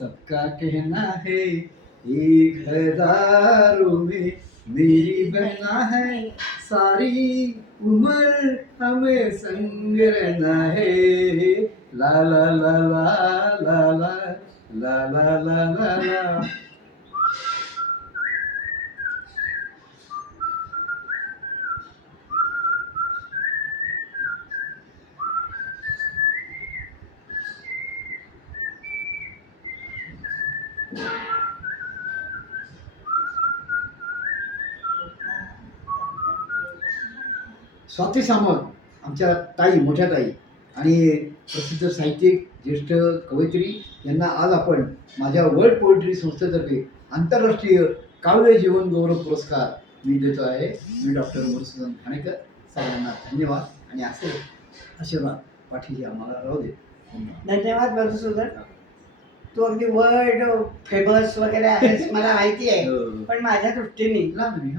सबका कहना है एक हजारों में मेरी बहना है, सारी उम्र हमें संग रहना है। ला ला ला ला ला ला ला ला ला ला ला। स्वाती सामंत आमच्या ताई, मोठ्या ताई आणि प्रसिद्ध साहित्यिक, ज्येष्ठ कवयित्री यांना आज आपण माझ्या वर्ल्ड पोएट्री संस्थेतर्फे आंतरराष्ट्रीय काव्य जीवन गौरव पुरस्कार मी देतो आहे. मी डॉक्टर मधुसूदन खाणेकर. सगळ्यांना धन्यवाद आणि असे आशीर्वाद पाठीशी आम्हाला राहू दे. धन्यवाद मधुसूदन. तू अगदी वर्ल्ड फेमस वगैरे आहेस मला माहिती आहे, पण माझ्या दृष्टीने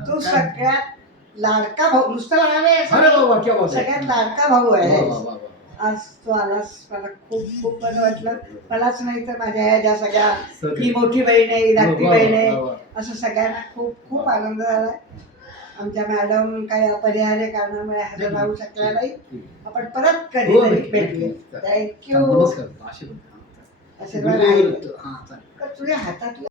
तू सगळ्यात लाडका भाऊ, नुसतं सगळ्यात लाडका भाऊ आहे. आज तू आलास, मला खूप खूप बरं वाटलं. मलाच नाही तर माझ्या ह्या ज्या सगळ्या, ही मोठी बहीण आहे, धाकटी बहीण आहे, असं सगळ्यांना खूप खूप आनंद झाला. आमच्या मॅडम काही अपरिहार्य कारणामुळे हजर राहू शकल्या नाही. आपण परत कधीतरी भेटले. थँक्यू. आशीर्वाद तुझ्या हातातलं